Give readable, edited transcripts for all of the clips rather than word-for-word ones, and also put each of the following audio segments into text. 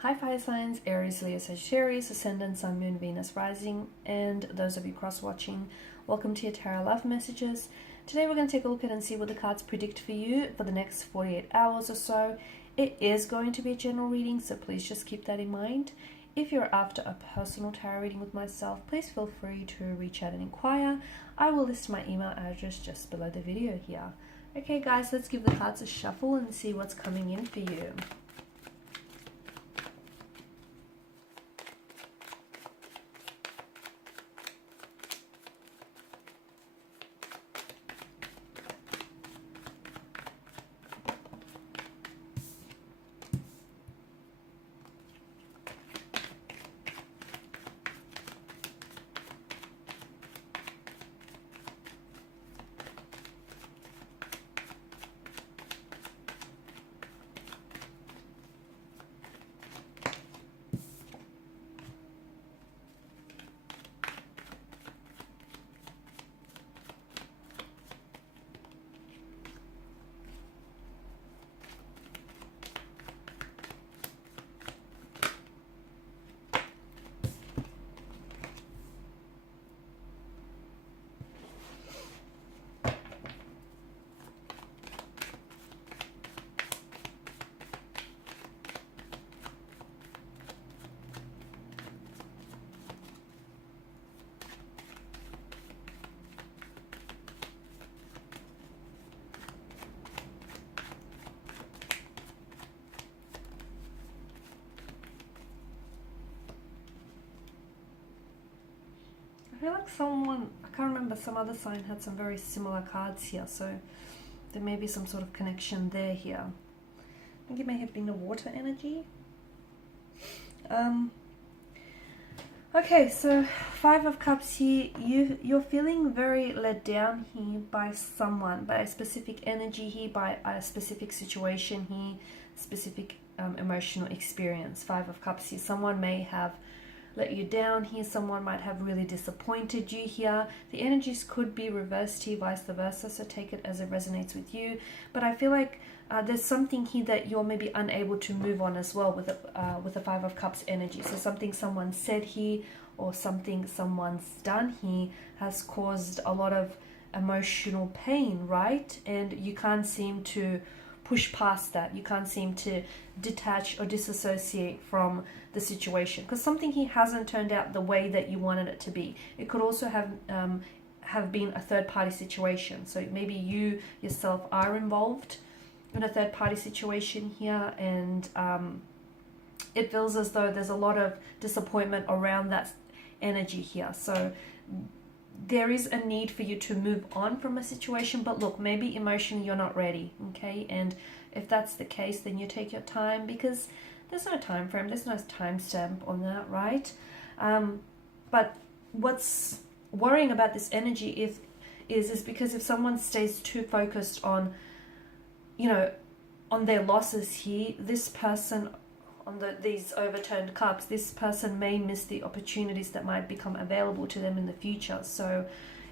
Hi fire signs, Aries, Leo, Sagittarius, Ascendant, Sun, Moon, Venus, Rising, and those of you cross-watching, welcome to your Tarot Love Messages. Today we're going to take a look at and see what the cards predict for you for the next 48 hours or so. It is going to be a general reading, so please just keep that in mind. If you're after a personal tarot reading with myself, please feel free to reach out and inquire. I will list my email address just below the video here. Okay guys, let's give the cards a shuffle and see what's coming in for you. I feel like someone, I can't remember, some other sign had some very similar cards here, so there may be some sort of connection there here. I think it may have been a water energy. Okay, so Five of Cups here, you're feeling very let down here by someone, by a specific energy here, by a specific situation here, specific emotional experience. Five of Cups here, someone may have let you down here, someone might have really disappointed you here. The energies could be reversed here, vice versa, so take it as it resonates with you. But I feel like there's something here that you're maybe unable to move on as well with the Five of Cups energy. So something someone said here or something someone's done here has caused a lot of emotional pain, right? And you can't seem to push past that. You can't seem to detach or disassociate from the situation because something here hasn't turned out the way that you wanted it to be. It could also have been a third-party situation. So maybe you yourself are involved in a third-party situation here, and it feels as though there's a lot of disappointment around that energy here. So there is a need for you to move on from a situation, but look, maybe emotionally you're not ready, okay? And if that's the case, then you take your time because there's no time frame, there's no time stamp on that, right? But what's worrying about this energy is because if someone stays too focused on, you know, on their losses here, this person on these overturned cups, this person may miss the opportunities that might become available to them in the future. So,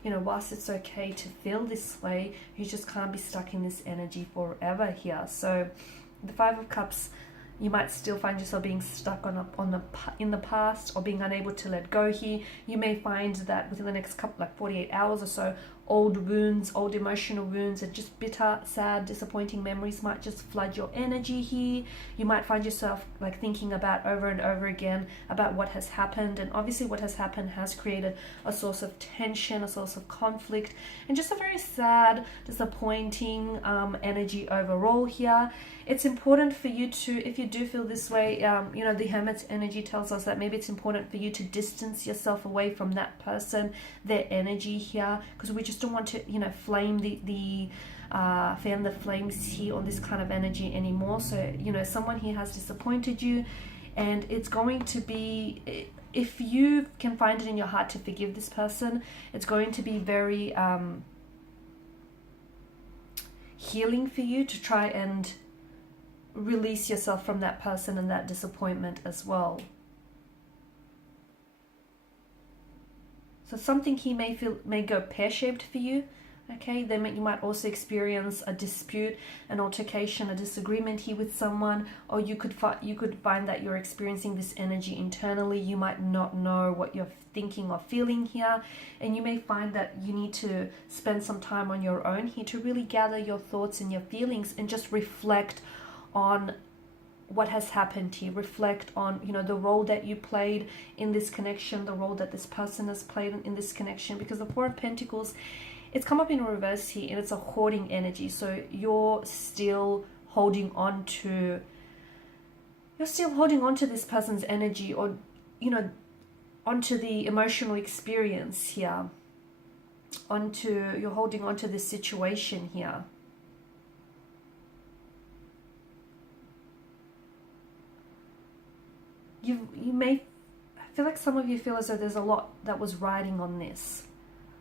you know, whilst it's okay to feel this way, you just can't be stuck in this energy forever here. So the Five of Cups, you might still find yourself being stuck in the past or being unable to let go here. You may find that within the next couple, like 48 hours or so, old wounds, old emotional wounds, and just bitter, sad, disappointing memories might just flood your energy here. You might find yourself like thinking about over and over again about what has happened, and obviously what has happened has created a source of tension, a source of conflict, and just a very sad, disappointing energy overall here. It's important for you to, if you do feel this way, you know, the Hermit's energy tells us that maybe it's important for you to distance yourself away from that person, their energy here, because we just don't want to, you know, flame fan the flames here on this kind of energy anymore. So, you know, someone here has disappointed you, and it's going to be, if you can find it in your heart to forgive this person, it's going to be very healing for you to try and release yourself from that person and that disappointment as well. So something here may go pear-shaped for you, Okay, then you might also experience a dispute, an altercation, a disagreement here with someone, or you could find that you're experiencing this energy internally. You might not know what you're thinking or feeling here, and you may find that you need to spend some time on your own here to really gather your thoughts and your feelings and just reflect on what has happened here. Reflect on, you know, the role that you played in this connection, the role that this person has played in this connection, because the Four of Pentacles, it's come up in reverse here, and it's a hoarding energy. So you're still holding on to this person's energy, or, you know, onto the emotional experience here. You're holding on to this situation here. You may feel like some of you feel as though there's a lot that was riding on this.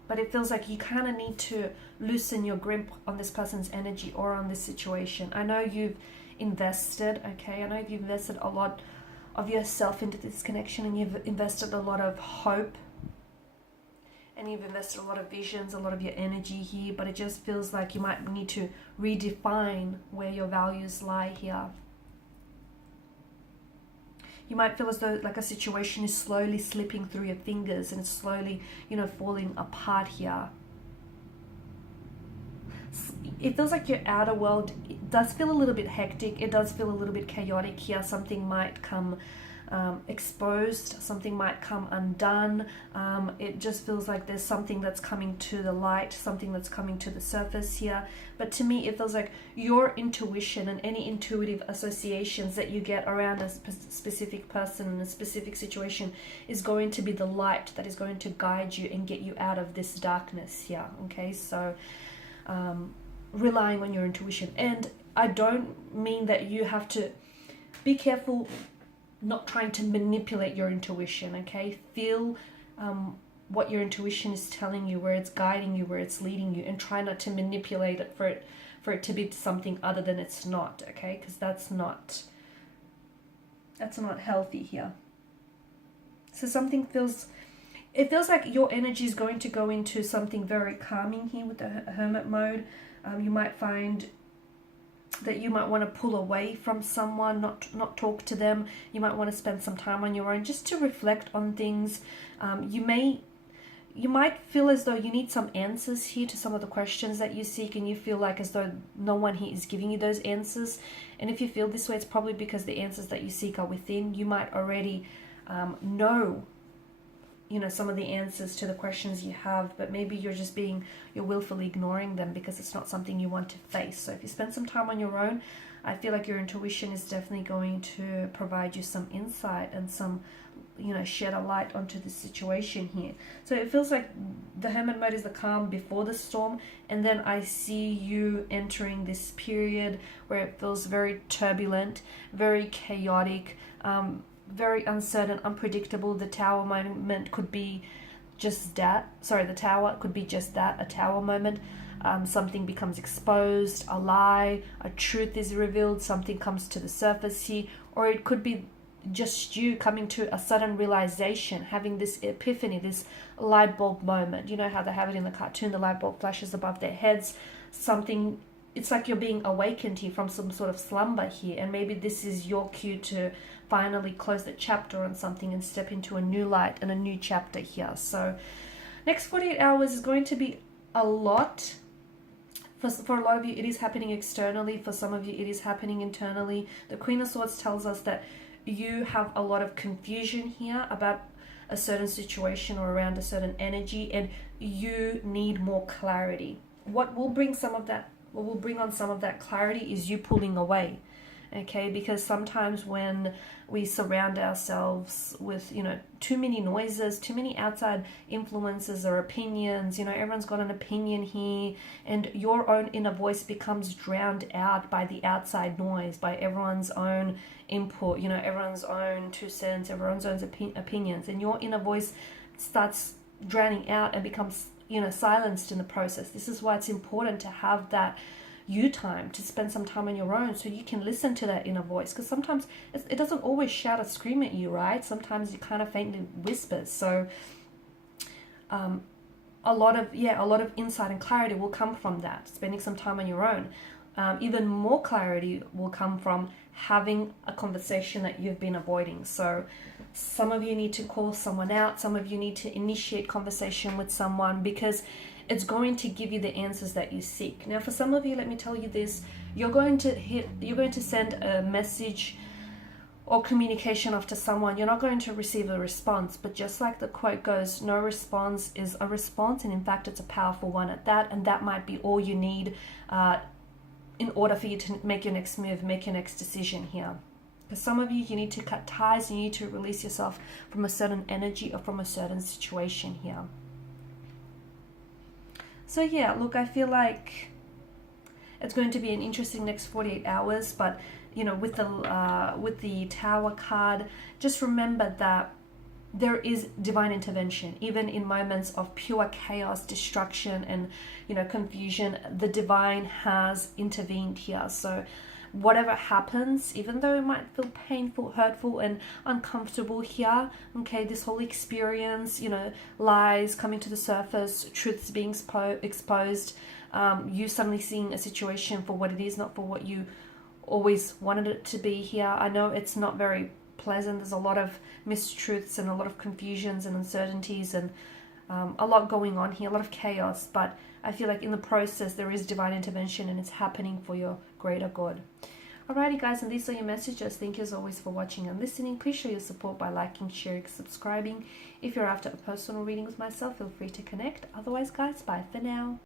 But it feels like you kind of need to loosen your grip on this person's energy or on this situation. I know you've invested, okay? I know you've invested a lot of yourself into this connection, and you've invested a lot of hope, and you've invested a lot of visions, a lot of your energy here, but it just feels like you might need to redefine where your values lie here. You might feel as though like a situation is slowly slipping through your fingers, and it's slowly, you know, falling apart here. It feels like your outer world, it does feel a little bit hectic. It does feel a little bit chaotic here. Something might come exposed, something might come undone. It just feels like there's something that's coming to the light, something that's coming to the surface here. But to me, it feels like your intuition and any intuitive associations that you get around a specific person in a specific situation is going to be the light that is going to guide you and get you out of this darkness here. Okay, so relying on your intuition. And I don't mean that you have to be careful not trying to manipulate your intuition, okay? Feel what your intuition is telling you, where it's guiding you, where it's leading you, and try not to manipulate it for it to be something other than it's not, okay? Because that's not healthy here. So it feels like your energy is going to go into something very calming here with the hermit mode. You might find that you might want to pull away from someone, not talk to them. You might want to spend some time on your own just to reflect on things. You might feel as though you need some answers here to some of the questions that you seek, and you feel like as though no one here is giving you those answers. And if you feel this way, it's probably because the answers that you seek are within. You might already know, you know, some of the answers to the questions you have, but maybe you're willfully ignoring them because it's not something you want to face. So if you spend some time on your own, I feel like your intuition is definitely going to provide you some insight and some, you know, shed a light onto the situation here. So it feels like the hermit mode is the calm before the storm, and then I see you entering this period where it feels very turbulent, very chaotic, very uncertain, unpredictable. The tower moment could be just that. Sorry, the tower could be just that, a tower moment. Something becomes exposed, a lie, a truth is revealed, something comes to the surface here, or it could be just you coming to a sudden realization, having this epiphany, this light bulb moment. You know how they have it in the cartoon, the light bulb flashes above their heads. Something, it's like you're being awakened here from some sort of slumber here, and maybe this is your cue to finally close the chapter on something and step into a new light and a new chapter here. So next 48 hours is going to be a lot. For a lot of you, it is happening externally. For some of you, it is happening internally. The Queen of Swords tells us that you have a lot of confusion here about a certain situation or around a certain energy, and you need more clarity. What will bring on some of that clarity is you pulling away. Okay, because sometimes when we surround ourselves with, you know, too many noises, too many outside influences or opinions, you know, everyone's got an opinion here, and your own inner voice becomes drowned out by the outside noise, by everyone's own input, you know, everyone's own 2 cents, everyone's own opinions, and your inner voice starts drowning out and becomes, you know, silenced in the process. This is why it's important to have that you time, to spend some time on your own so you can listen to that inner voice, because sometimes it doesn't always shout or scream at you, right? Sometimes it kind of faintly whispers. So a lot of insight and clarity will come from that, spending some time on your own. Even more clarity will come from having a conversation that you've been avoiding. So some of you need to call someone out, some of you need to initiate conversation with someone, because it's going to give you the answers that you seek. Now, for some of you, let me tell you this, you're going to send a message or communication off to someone. You're not going to receive a response, but just like the quote goes, no response is a response, and in fact it's a powerful one at that, and that might be all you need in order for you to make your next move, make your next decision here. For some of you, you need to cut ties, you need to release yourself from a certain energy or from a certain situation here. So yeah, look, I feel like it's going to be an interesting next 48 hours, but you know, with the Tower card, just remember that there is divine intervention, even in moments of pure chaos, destruction, and you know, confusion. The divine has intervened here. So whatever happens, even though it might feel painful, hurtful, and uncomfortable here, okay, this whole experience, you know, lies coming to the surface, truths being exposed, you suddenly seeing a situation for what it is, not for what you always wanted it to be here. I know it's not very pleasant. There's a lot of mistruths and a lot of confusions and uncertainties, and a lot going on here, a lot of chaos, but I feel like in the process there is divine intervention, and it's happening for your greater good. Alrighty guys, and these are your messages. Thank you as always for watching and listening. Please show your support by liking, sharing, subscribing. If you're after a personal reading with myself, feel free to connect. Otherwise guys, bye for now.